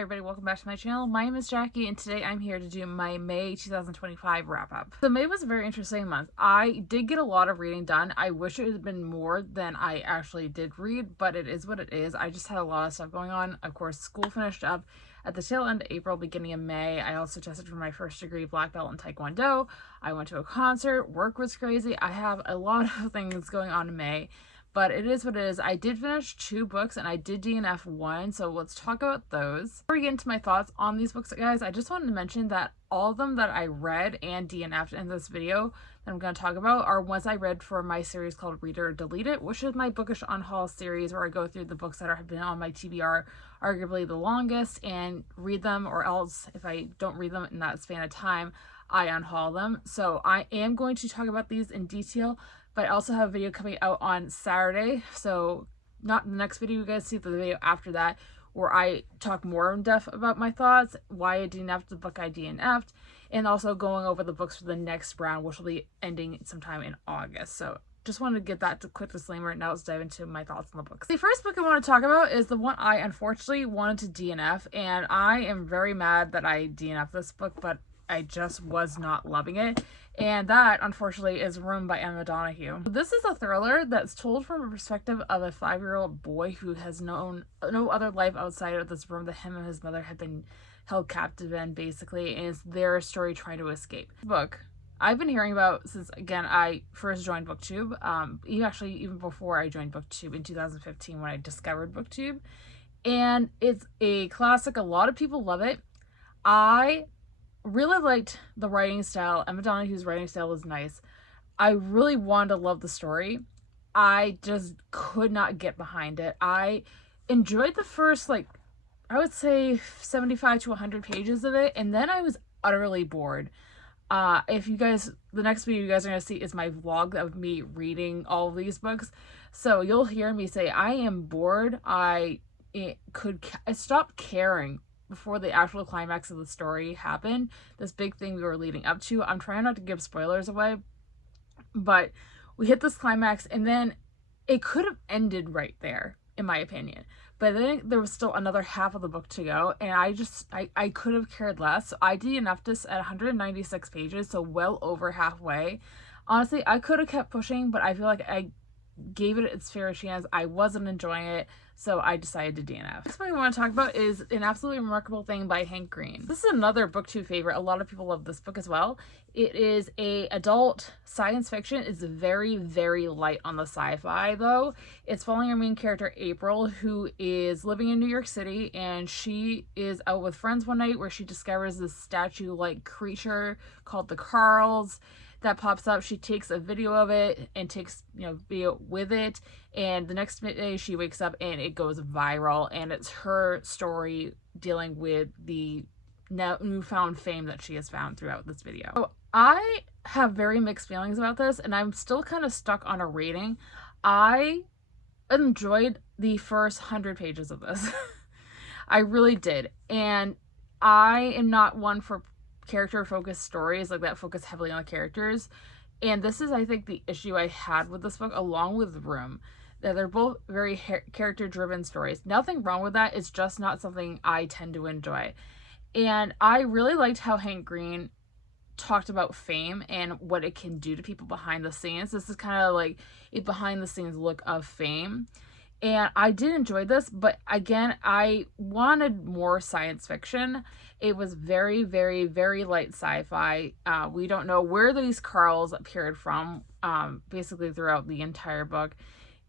Hey everybody, welcome back to my channel. My name is Jackie and today I'm here to do my May 2025 wrap up. So May was a very interesting month. I did get a lot of reading done. I wish it had been more than I actually did read, but it is what it is. I just had a lot of stuff going on. Of course, school finished up at the tail end of April, beginning of May. I also tested for my first degree black belt in Taekwondo. I went to a concert. Work was crazy. I have a lot of things going on in May. But it is what it is. I did finish 2 books and I did DNF 1, so let's talk about those. Before we get into my thoughts on these books, guys, I just wanted to mention that all of them that I read and DNF'd in this video that I'm going to talk about are ones I read for my series called Read or Delete It, which is my bookish unhaul series where I go through the books that have been on my TBR arguably the longest and read them, or else if I don't read them in that span of time, I unhaul them. So I am going to talk about these in detail, but I also have a video coming out on Saturday, so not the next video you guys see, but the video after that, where I talk more in depth about my thoughts, why I DNF'd the book I DNF'd, and also going over the books for the next round, which will be ending sometime in August. So just wanted to get that quick disclaimer. Now let's dive into my thoughts on the books. The first book I want to talk about is the one I unfortunately wanted to DNF, and I am very mad that I DNF'd this book, but I just was not loving it. And that, unfortunately, is Room by Emma Donoghue. This is a thriller that's told from a perspective of a 5-year-old boy who has known no other life outside of this room that him and his mother have been held captive in, basically, and it's their story trying to escape. The book I've been hearing about since, again, I first joined BookTube, even before I joined BookTube in 2015 when I discovered BookTube. And it's a classic. A lot of people love it. I really liked the writing style. Emma Donoghue's writing style was nice. I really wanted to love the story. I just could not get behind it. I enjoyed the first, I would say 75 to 100 pages of it, and then I was utterly bored. If you guys, the next video you guys are going to see is my vlog of me reading all of these books. So you'll hear me say, I am bored. I stopped caring before the actual climax of the story happened, this big thing we were leading up to. I'm trying not to give spoilers away, but we hit this climax and then it could have ended right there, in my opinion. But then there was still another half of the book to go, and I could have cared less. So I DNF'd this at 196 pages, so well over halfway. Honestly, I could have kept pushing, but I feel like I gave it its fair chance. I wasn't enjoying it, so I decided to DNF. Next one I want to talk about is An Absolutely Remarkable Thing by Hank Green. This is another BookTube favorite. A lot of people love this book as well. It is a adult science fiction. It's very, very light on the sci-fi though. It's following our main character April, who is living in New York City, and she is out with friends one night where she discovers this statue-like creature called the Carls that pops up. She takes a video of it and takes, video with it, and the next day she wakes up and it goes viral, and it's her story dealing with the newfound fame that she has found throughout this video. So I have very mixed feelings about this, and I'm still kind of stuck on a rating. I enjoyed the first 100 pages of this. I really did, and I am not one for character-focused stories like that focus heavily on the characters, and this is, I think, the issue I had with this book, along with Room, that they're both very character-driven stories. Nothing wrong with that, it's just not something I tend to enjoy. And I really liked how Hank Green talked about fame and what it can do to people behind the scenes. This is kind of like a behind-the-scenes look of fame. And I did enjoy this, but again, I wanted more science fiction. It was very, very, very light sci-fi. We don't know where these Carls appeared from, basically throughout the entire book.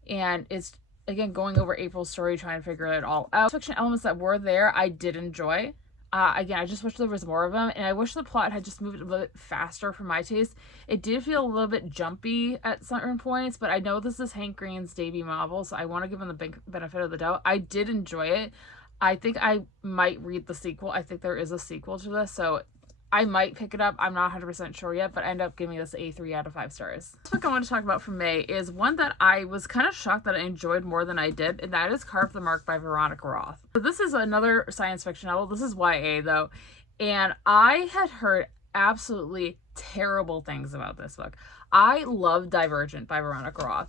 And it's, again, going over April's story, trying to figure it all out. Fiction elements that were there, I did enjoy. Again, I just wish there was more of them, and I wish the plot had just moved a little bit faster for my taste. It did feel a little bit jumpy at certain points, but I know this is Hank Green's debut novel, so I want to give him the big benefit of the doubt. I did enjoy it. I think I might read the sequel. I think there is a sequel to this, so I might pick it up. I'm not 100% sure yet, but I ended up giving this a 3 out of 5 stars. This book I want to talk about from May is one that I was kind of shocked that I enjoyed more than I did, and that is Carve the Mark by Veronica Roth. So this is another science fiction novel. This is YA though, and I had heard absolutely terrible things about this book. I love Divergent by Veronica Roth.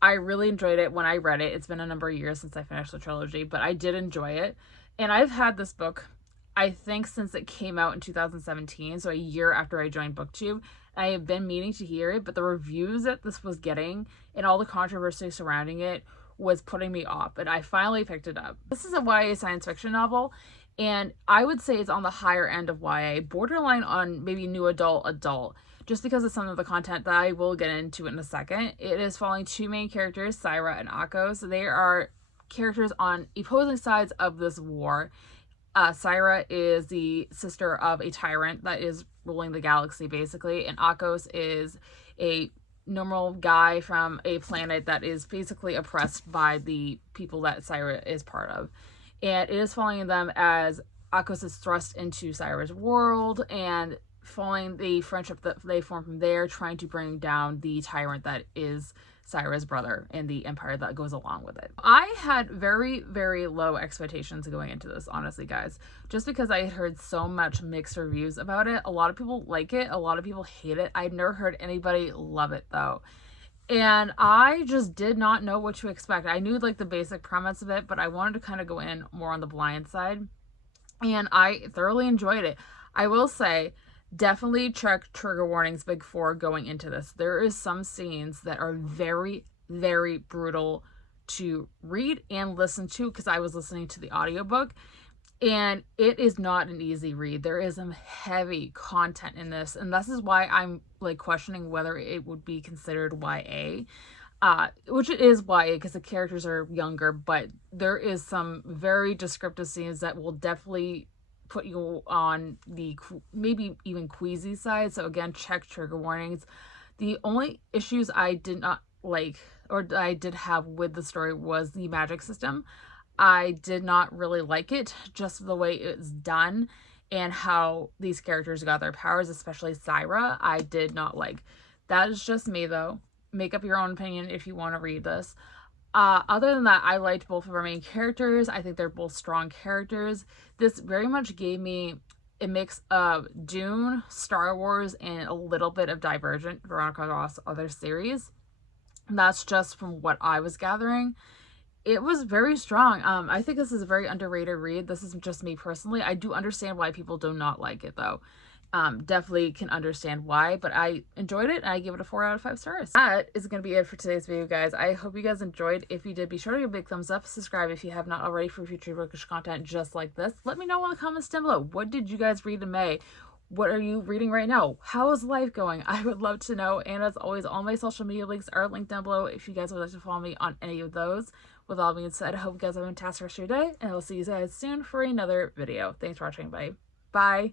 I really enjoyed it when I read it. It's been a number of years since I finished the trilogy, but I did enjoy it. And I've had this book, I think, since it came out in 2017, so a year after I joined BookTube. I have been meaning to hear it, but the reviews that this was getting and all the controversy surrounding it was putting me off, but I finally picked it up. This is a YA science fiction novel, and I would say it's on the higher end of YA, borderline on maybe new adult, just because of some of the content that I will get into in a second. It is following two main characters, Syra and Akko. So they are characters on opposing sides of this war. Syra is the sister of a tyrant that is ruling the galaxy, basically, and Akos is a normal guy from a planet that is basically oppressed by the people that Syra is part of. And it is following them as Akos is thrust into Syra's world and following the friendship that they form from there, trying to bring down the tyrant that is Syra's brother and the empire that goes along with it. I had very, very low expectations going into this, honestly, guys, just because I had heard so much mixed reviews about it. A lot of people like it, a lot of people hate it. I'd never heard anybody love it, though. And I just did not know what to expect. I knew like the basic premise of it, but I wanted to kind of go in more on the blind side. And I thoroughly enjoyed it. I will say, definitely check trigger warnings before going into this. There is some scenes that are very, very brutal to read and listen to, because I was listening to the audiobook, and it is not an easy read. There is some heavy content in this, and this is why I'm like questioning whether it would be considered YA. Which it is YA because the characters are younger, but there is some very descriptive scenes that will definitely put you on the maybe even queasy side. So again, check trigger warnings. The only issues I did not like, or I did have with the story, was the magic system. I did not really like it, just the way it's done and how these characters got their powers, especially Syra. I did not like. That is just me, though. Make up your own opinion if you want to read this. Other than that, I liked both of our main characters. I think they're both strong characters. This very much gave me a mix of Dune, Star Wars, and a little bit of Divergent, Veronica Ross' other series. And that's just from what I was gathering. It was very strong. I think this is a very underrated read. This is just me personally. I do understand why people do not like it, though. Definitely can understand why, but I enjoyed it and I give it a 4 out of 5 stars. That is going to be it for today's video, guys. I hope you guys enjoyed. If you did, be sure to give a big thumbs up, subscribe if you have not already for future bookish content just like this. Let me know in the comments down below. What did you guys read in May? What are you reading right now? How is life going? I would love to know. And as always, all my social media links are linked down below if you guys would like to follow me on any of those. With all being said, I hope you guys have a fantastic rest of your day, and I'll see you guys soon for another video. Thanks for watching. Bye. Bye.